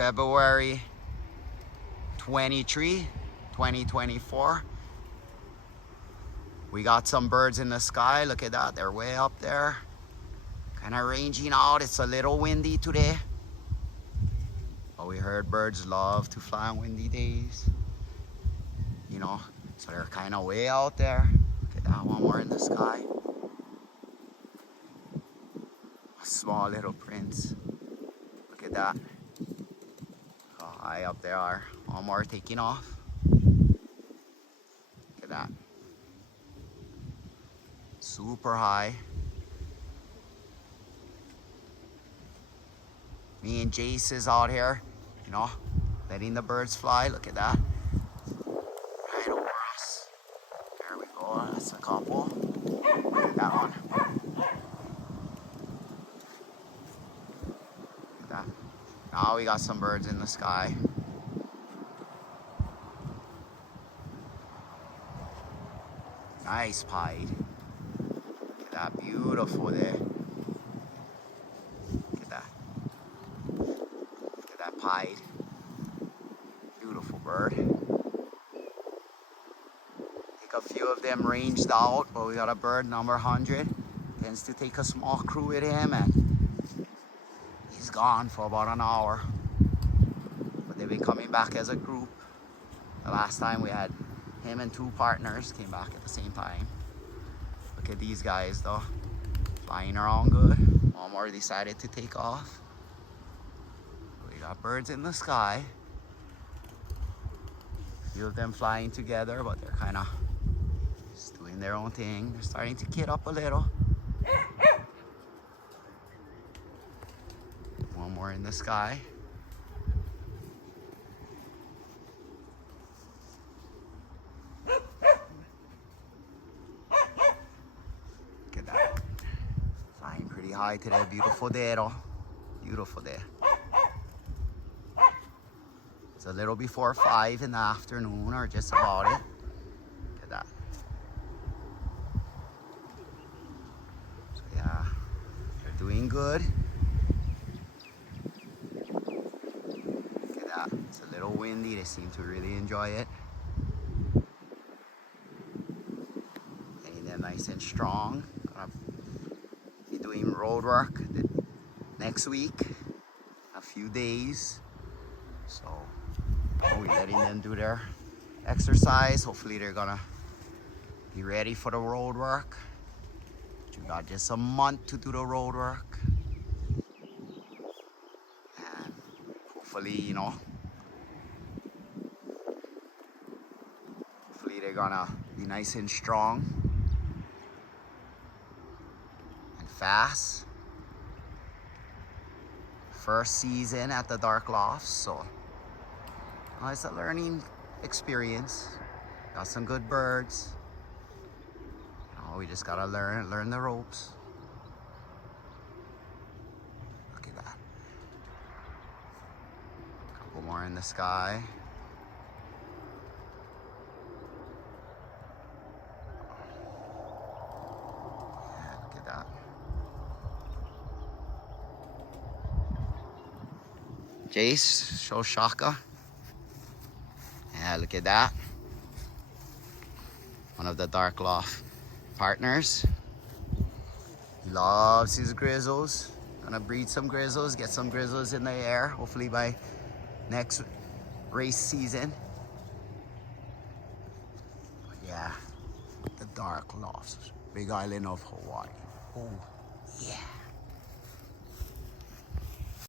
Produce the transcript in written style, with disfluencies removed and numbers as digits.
February 23, 2024. We got some birds in the sky. Look at that, they're way up there. Kind of ranging out. It's a little windy today. But we heard birds love to fly on windy days. You know, so they're kind of way out there. Look at that, one more in the sky. A small little prince. Look at that. How high up they are. One more taking off. Look at that. Super high. Me and Jase is out here, you know, letting the birds fly. Look at that. Right over us. There we go. That's a couple. Look at that one. Look at that. Now we got some birds in the sky. Nice pied. Look at that. Beautiful there. Pied. Beautiful bird. Take a few of them ranged out, but we got a bird number 100. Tends to take a small crew with him, and he's gone for about an hour. But they've been coming back as a group. The last time we had him and 2 partners came back at the same time. Look at these guys though, flying around good. One more decided to take off. Got birds in the sky. A few of them flying together, but they're kind of just doing their own thing. They're starting to kid up a little. One more in the sky. Look at that. Flying pretty high today. Beautiful day though. Beautiful day. It's a little before 5 in the afternoon, or just about it. Look at that. So yeah, they're doing good. Look at that. It's a little windy. They seem to really enjoy it. Getting them nice and strong. Gonna be doing road work next week, a few days. So we're letting them do their exercise. Hopefully they're gonna be ready for the road work. You got just a month to do the road work. And hopefully, you know, hopefully they're gonna be nice and strong and fast. First season at the Dark Lofts, so it's a learning experience. Got some good birds. You know, we just gotta learn the ropes. Look at that. Couple more in the sky. Yeah, look at that. Jase, show Shaka. Yeah, look at that. One of the Dark Loft partners. He loves his grizzles. Gonna breed some grizzles, get some grizzles in the air, hopefully by next race season. But yeah, the Dark Lofts, big island of Hawaii. Oh, yeah.